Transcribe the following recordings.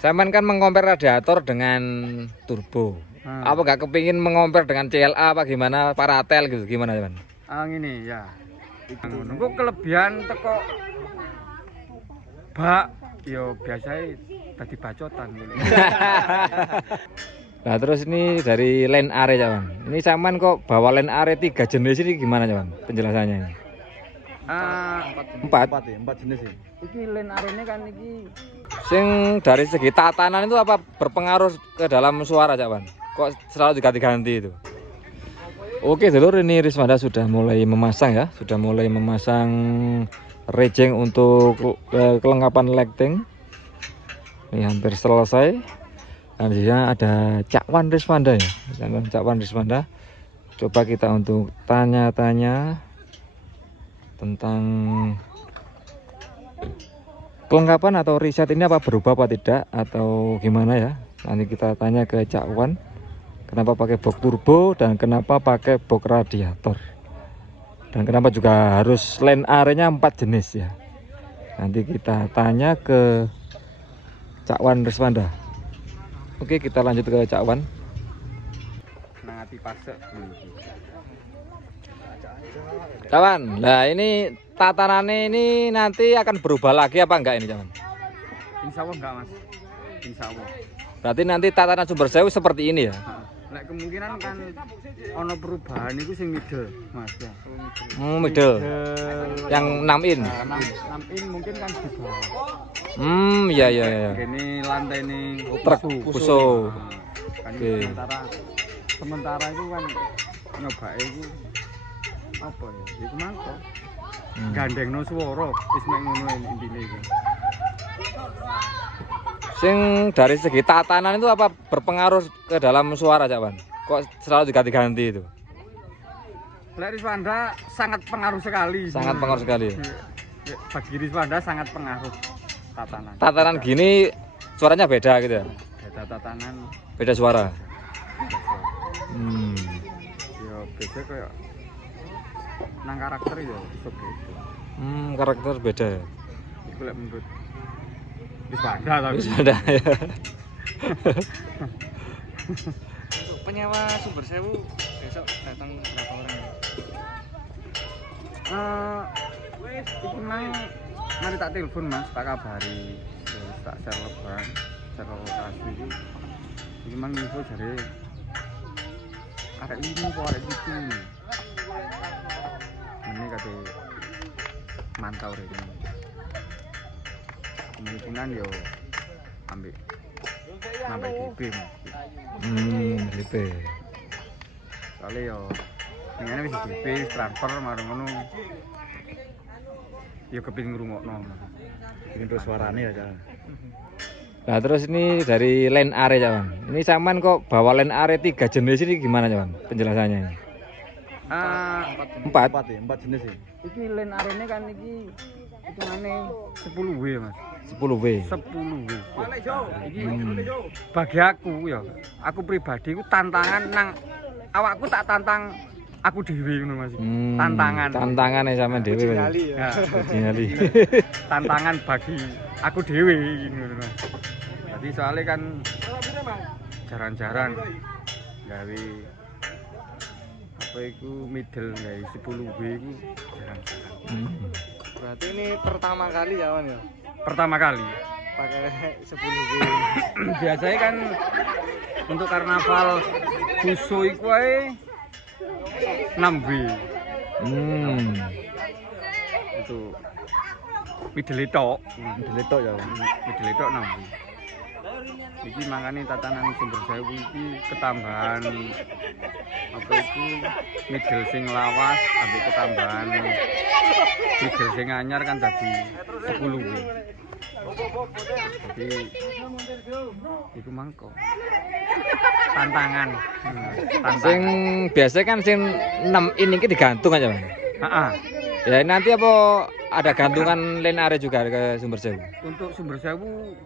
Sampean kan mengompar radiator dengan turbo. Apa nggak kepingin mengompar dengan CLA apa gimana paratel gitu gimana teman? Ngene ya. Nunggu kelebihan teko bak yo biasanya tadi bacotan gitu. Nah terus ini dari line are Cawan. Ini sampean kok bawa line are 3 jenis ini gimana Cawan? Penjelasannya ini. Empat jenis sih. Iki len arene kan iki Sing dari segi tatanan itu apa berpengaruh ke dalam suara Cawan? Kok selalu diganti-ganti itu? Oke dulur, ini Rismanda sudah mulai memasang ya, sudah mulai memasang rejeng untuk kelengkapan lighting. Ini hampir selesai. Dan di sini ada Cakwan Rismanda ya, Cakwan Rismanda. Coba kita untuk tanya-tanya tentang kelengkapan atau riset ini apa berubah apa tidak atau gimana ya. Nanti kita tanya ke Cakwan. Kenapa pakai box turbo dan kenapa pakai box radiator, dan kenapa juga harus line arenya 4 jenis ya. Nanti kita tanya ke Cakwan Rismanda. Oke, kita lanjut ke Cakwan. nangati pasek. Cakwan, nah ini tatanannya ini nanti akan berubah lagi apa enggak ini Cakwan? Insya Allah enggak mas. Insya Allah. Berarti nanti tatanan sumber sewu seperti ini ya? Nah, kemungkinan kan ono perubahan itu sing middle mas ya. Middle. Yang 6 in. 6 in mungkin kan di bawah. Iya iya iya. Ini lantai ini Truk puso. Kan Oke. sementara itu kan nyoba itu apa ya? Iku mangko. Gandengno swara wis mek ngono intine iki. Sing dari segi tatanan itu apa berpengaruh ke dalam suara Cakwan? Kok selalu diganti-ganti itu? Rismanda sangat pengaruh sekali. Sangat pengaruh sekali. Bagi Rismanda sangat pengaruh tatanan. Tatanan gini suaranya beda gitu ya? Beda tatanan, Beda suara. ya beda kayak nang karakter ya iso beda. Karakter beda ya? Iku lek menurut Rismanda tapi. Rismanda ya. Penyewa sumber sewu besok datang berapa orang? Itu mang mari tak telepon mas, tak kabari, terus tak share lebaran, share lokasi itu. Ini mang info dari arek ini kok arek gitu. Ini kate mantau deh ini. Kemungkinan yo ambil sampai DP mas. DP. Soalnya yo pengennya bisa DP transfer marung ngono. Yo kepingin ngrungokno. Kepingin terus suarane ya, Cak. Nah, terus ini dari line are Cakwan. Ini sampean kok bawa line are 3 jenis ini gimana Cakwan? Penjelasannya ini. 4 jenis sih. Iki line arene kan iki hitungane 10W mas. 10W. 10W. Iki bagi aku ya, aku pribadi ku tantangan nang awakku tak tantang aku dhewe ngono Mas. Tantangan ya sampean dhewe. Ya. Nyali. Tantangan bagi aku dhewe ngono Mas. Jadi soalnya kan jarang-jarang gawe apa itu middle gawe 10W itu jarang-jarang. Berarti ini pertama kali ya Wan ya? Pertama kali Pakai 10W. biasanya kan untuk karnaval Fuso iku ae 6W. Itu middle tok ya. Middle tok 6W. Iki makanya tatanan sumber sewu iki ketambahan apa itu middle sing lawas ambek ketambahan middle sing anyar kan tadi 10W. Jadi itu mangko tantangan. Sing biasa kan sing 6 in iki digantung aja Bang. Ya nanti apa ada gantungan line are juga ke sumber sewu? Untuk sumber sewu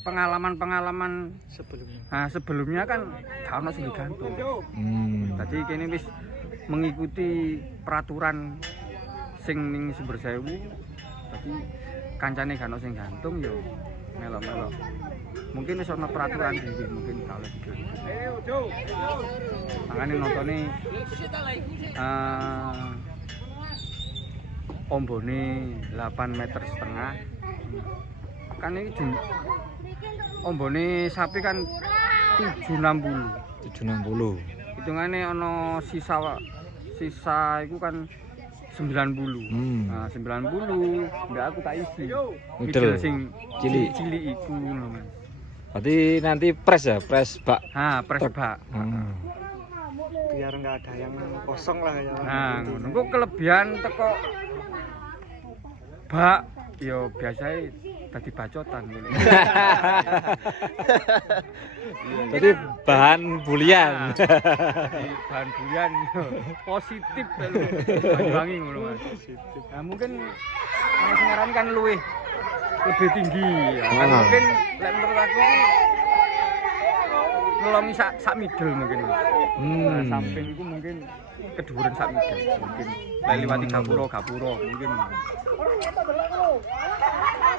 pengalaman Sebelumnya. Nah, sebelumnya kan gak ono sing digantung. Tadi kene wis mengikuti peraturan sing ning sumber sewu. Tadi kancane gak ono sing gantung yo melok-melok. Mungkin wis ana peraturan iki, mungkin kalau gitu. Makanya nontone ombone 8,5 meter. Kan ini ombone sapi kan 760. 760. Hitungane ana sisa iku kan 90. Nah, 90 ndak aku tak isi. Middle Sing cilik. cilik iku lho, Mas. Berarti nanti pres ya, pres bak. Pres bak. Biar nggak ada yang kosong lah ya. Nah, ngono ku kelebihan teko bak yo biasanya dadi bacotan ngono. Jadi bahan bulian. Bahan bulian yo positif lho. Banyuwangi ngono Mas. Nah, mungkin ana sing ngarani kan lebih tinggi ya. Kan mungkin lek menurut aku ngelongi sak middle mungkin Mas. Nah, samping itu mungkin keduren sak middle mungkin liwati gapura mungkin.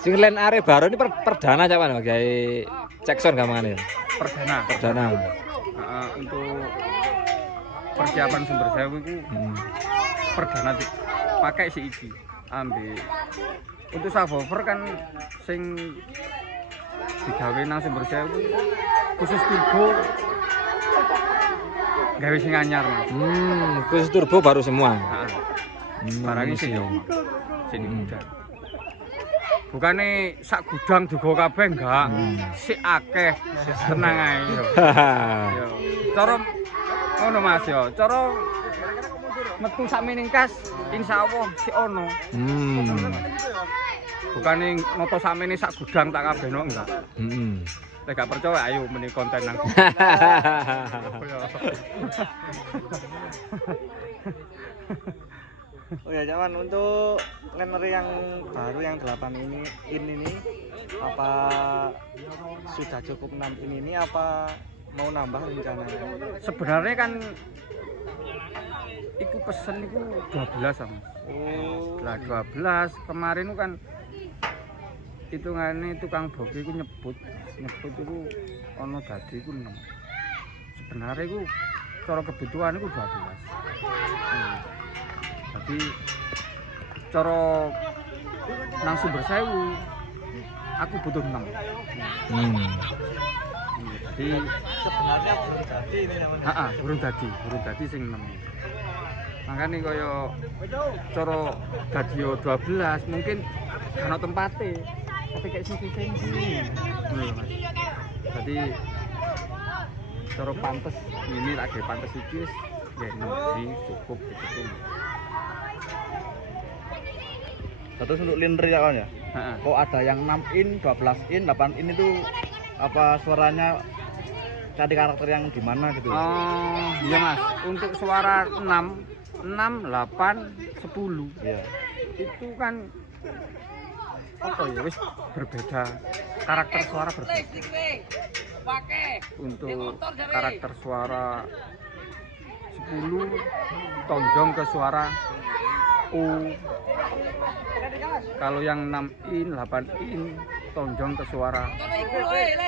Sing len are baru ini perdana cak Pan gawe cekson gampangane. Perdana. Untuk persiapan Sumber Sewu itu perdana pakai si iki ambil. Untuk subwoofer kan sing digawe nang Sumber Sewu khusus turbo gawe sing anyar Mas. Khusus turbo baru semua. Barangnya sing yo. Sing gudang. Bukane sak gudang digo kabeh enggak. Sik akeh, tenang ae yo. Yo. Cara ngono Mas yo. Cara metu sak meningkas insyaallah sik ono. Bukane noto samene sak gudang tak kabehno enggak. Lek gak percaya ayo meni konten nang. Oh ya Cawan, untuk Lenner yang baru yang 8 ini apa sudah cukup 6 ini apa mau nambah rencananya? Sebenarnya kan iku pesen iku 12 sama. Lah 12 kemarin itu kan hitungane tukang boki iku nyebut iku ana dadi iku 6. Sebenarnya iku cara kebutuhan iku 12. Jadi cara nang Sumber Sewu aku butuh 6. Jadi Sebenarnya belum jadi ini namanya. burung dadi sing 6. Makanya kaya cara dadi 12 mungkin ana tempate. Tapi kayak sing ngono lho Mas. Jadi cara pantes ini tak gawe pantes iki wis nggih cukup gitu. Terus untuk Lenner ya Kawan ya? Kok ada yang 6 in, 12 in, 8 in itu apa suaranya cari karakter yang gimana gitu? Iya Mas, untuk suara 6, 8, 10 Iya. itu kan apa ya wis berbeda, karakter suara berbeda. Untuk karakter suara 10 tonjong ke suara U. Kalau yang 6 in, 8 in tonjong ke suara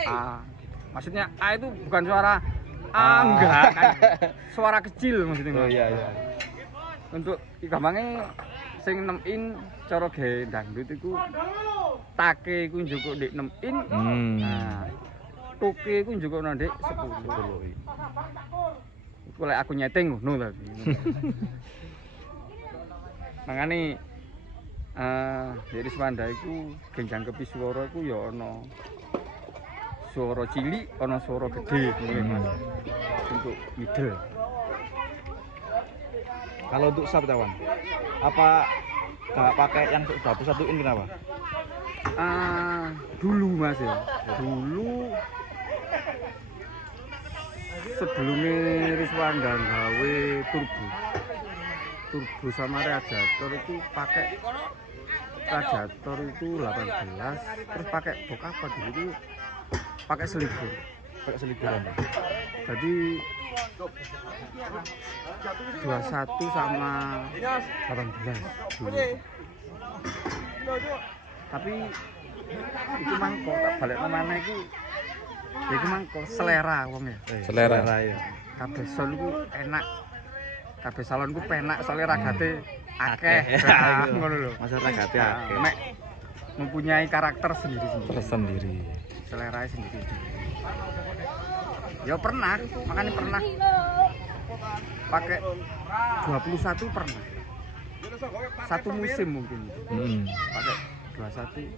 A. Maksudnya A itu bukan suara A enggak kan. Suara kecil maksudnya. Oh iya. Untuk gampangnya sing 6 in cara gawe dangdut iku take iku njukuk ndek 6 in. Nah, tuke iku njukuk ndek 10. Iku lek aku nyeting ngono ta. Mangane dari Semanda iku geng jangkepi swara iku ya ana swara cilik, ana swara gede Mas. Untuk middle. Kalau untuk sub Cawan, apa nggak pakai yang 21 in kenapa? Dulu Mas ya. Dulu sebelumnya Riswanda gawe turbo sama radiator itu pakai radiator itu 18 terus pakai box apa dulu itu pakai seliburan jadi 21 sama 18 dulu. Tapi Iku mangko tak balekno maneh iku. Ya iku mangko selera wong ya. Selera. ya. Kabeh sol iku enak. Kabeh salon ku penak soalnya ragate akeh. Akeh. Ngono lho. Masa ragate akeh. Mek mempunyai karakter sendiri-sendiri. Tersendiri. Selera sendiri. Ya pernah, makanya pernah pakai 21 pernah. Satu musim mungkin. Pakai 21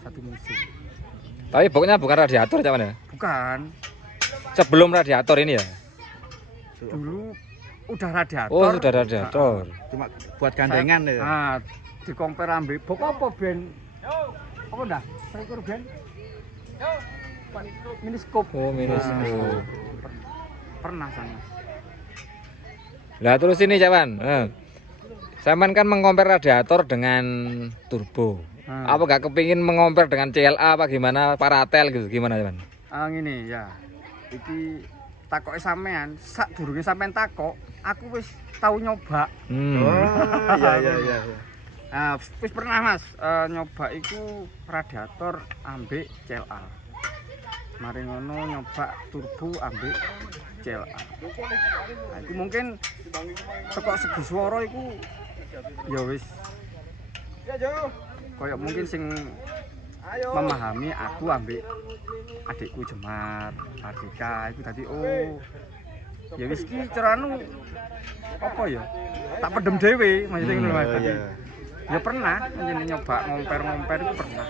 satu musim. Tapi pokoknya bukan radiator cuman ya. Bukan. Sebelum radiator ini ya. Dulu udah radiator. Oh, sudah radiator. Cuma buat gandengan ya. Nah, di compare ambek bok apa ben? Apa ndak? Saya kur ben. Miniskop. Oh, miniskop. Pernah sana. Lah terus ini Cawan. Saman kan mengkompar radiator dengan turbo. Apa gak kepingin mengompar dengan CLA apa gimana paratel gitu gimana Cawan? Ngene ya. Iki takoke sampean, sak durunge sampean takok, aku wis tau nyoba. Oh, iya. Nah, wis pernah Mas nyoba iku radiator ambek CLA. Mari ngono nyoba turbo ambek CLA. Nah, iku mungkin teko segi swara iku ya wis koyo mungkin sing memahami aku ambek adikku Jemar, Ardika iku tadi oh ya wis ki ceranu apa ya tak pedem dhewe maksudnya ngono Mas. Ya pernah nyoba ngomper itu pernah.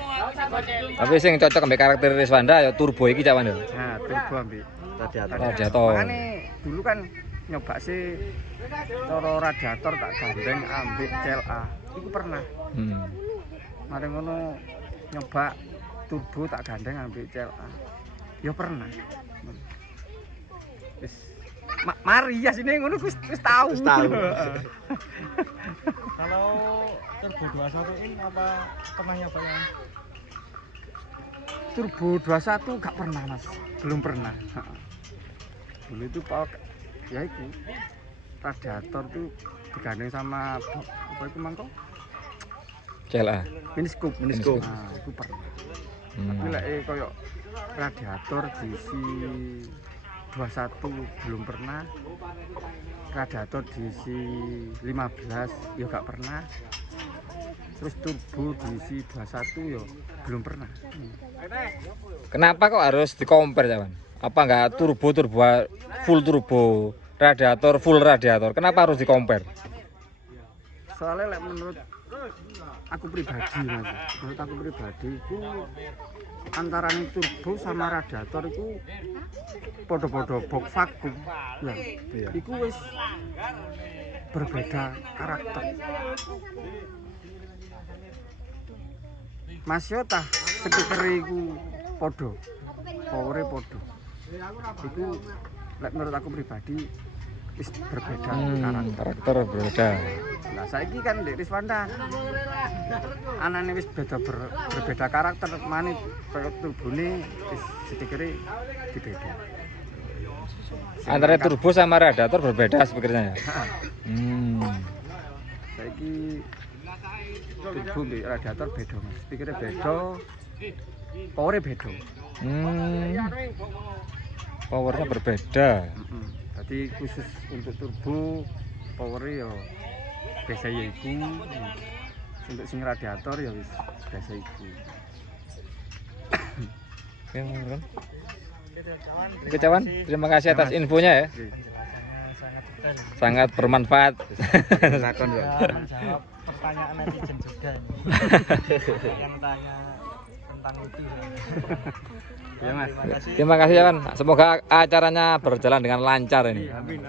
Tapi sing cocok ambek karakter Riswanda ya turbo iki Cawan ya. Nah, turbo ambek radiator. Makane dulu kan nyoba sih cara radiator tak gandeng ambek CLA. Iku pernah. Mari ngono nyoba turbo tak gandeng ambek CLA. Ya pernah. Wis mari ya sini ngono wis tahu. Kalau turbo 21 in apa pernah nyoba yang Turbo 21 gak pernah Mas, belum pernah. Dulu itu ya itu radiator tuh digandeng sama apa itu mangko? CLA. Miniskop. Miniskop. Nah, itu pernah. Tapi lek koyo radiator diisi 21 belum pernah. Radiator diisi 15 ya gak pernah. Terus turbo diisi 21 ya belum pernah. Kenapa kok harus dikompar Cawan? Apa enggak turbo full turbo, radiator full radiator? Kenapa harus dikompar? Soalnya lek menurut aku pribadi Mas, menurut aku pribadi itu antara turbo sama radiator itu podo-podo box vakum ya. Iku wis berbeda karakter. Mas Yota speaker iku podo, power podo. Iku lek menurut aku pribadi wis berbeda karakter berbeda. Nah saiki kan di Riswanda anane wis berbeda karakter manit koyo turbone wis speakere dibeda. Antara turbo sama radiator berbeda speakernya ya. Saiki turbo mbek radiator beda Mas. Speakere beda. Power beda. Powernya berbeda. Jadi khusus untuk turbo power ya biasa ya iku. Untuk sing radiator ya wis biasa iku. Oke Cawan, terima kasih atas infonya ya. Sangat bermanfaat. jawab pertanyaan netizen juga yang tanya tentang itu. Ya Mas. Terima kasih Cawan. Semoga acaranya berjalan dengan lancar ini. Amin.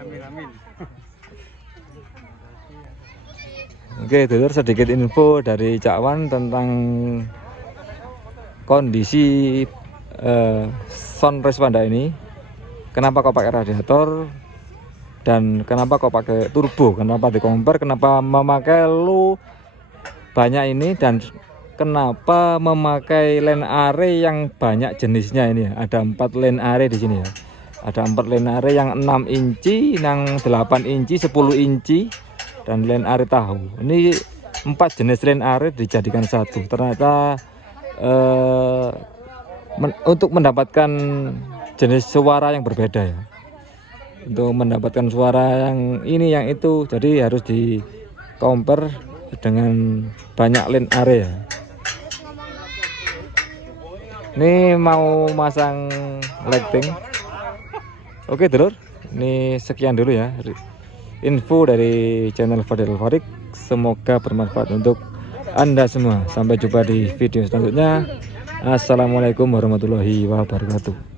Oke, dulur sedikit info dari Cawan tentang kondisi sound Riswanda ini. Kenapa kok pakai radiator dan kenapa kok pakai turbo? Kenapa dikompar? Kenapa memakai low banyak ini dan kenapa memakai line array yang banyak jenisnya ini ya? Ada 4 line array di sini ya. Ada 4 line array yang 6 inci, yang 8 inci, 10 inci dan line array tahu. Ini 4 jenis line array dijadikan satu. Ternyata untuk mendapatkan jenis suara yang berbeda ya. Untuk mendapatkan suara yang ini yang itu, jadi harus di compare dengan banyak line area. Ini mau masang lighting. Oke dulur, ini sekian dulu ya info dari channel Fadil Farik. Semoga bermanfaat untuk Anda semua. Sampai jumpa di video selanjutnya. Assalamualaikum warahmatullahi wabarakatuh.